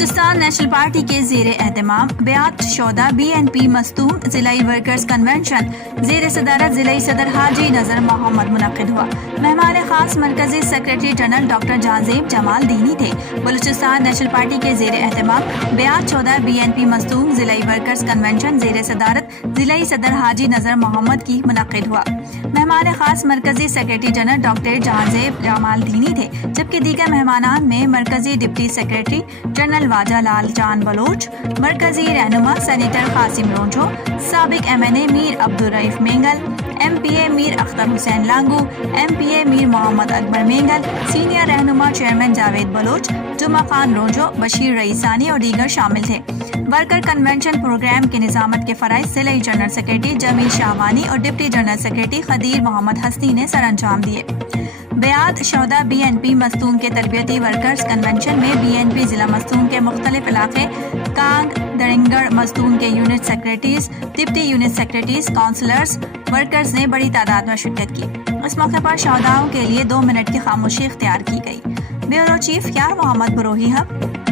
Balochistan national party کے زیر اہتمام بیاد شہداء BNP مستون ضلعی ورکرز کنونشن زیر صدارت ضلعی صدر حاجی نذر محمد منعقد ہوا۔ مہمان خاص مرکزی سیکریٹری جنرل ڈاکٹر جہانزیب جمال دینی تھے۔ بلوچستان نیشنل پارٹی کے زیر اہتمام بیاد شہداء BNP مستون ضلعی ورکرز کنونشن زیر صدارت ضلعی صدر حاجی نذر محمد کی منعقد ہوا۔ مہمان خاص مرکزی سیکریٹری جنرل ڈاکٹر جہانزیب جمال دینی تھے، جبکہ دیگر مہمانان میں مرکزی ڈپٹی سیکریٹری جنرل واجہ لال جان بلوچ، مرکزی رہنما سینیٹر قاسم رونجھو، سابق MNA میر عبدالرئیف مینگل، MPA میر اختر حسین لانگو، MPA میر محمد اکبر مینگل، سینئر رہنما چیئرمین جاوید بلوچ، جمعہ خان رونجھو، بشیر رئیسانی اور دیگر شامل تھے۔ ورکر کنونشن پروگرام کی نظامت کے فرائض ضلعی جنرل سیکریٹری جمیل شاہوانی اور ڈپٹی جنرل سیکریٹری خدیر محمد حسنی نے سر انجام دیے۔ بیاد شہداء BNP مستون کے تربیتی ورکرز کنونشن میں BNP ضلع مستون کے مختلف علاقے کانگ درنگڑ مستون کے unit secretaries, deputy unit secretaries, councillors, workers نے بڑی تعداد میں شرکت کی۔ اس موقع پر شہداؤں کے لیے 2 منٹ کی خاموشی اختیار کی گئی۔ بیورو چیف یار محمد بروہی ہب۔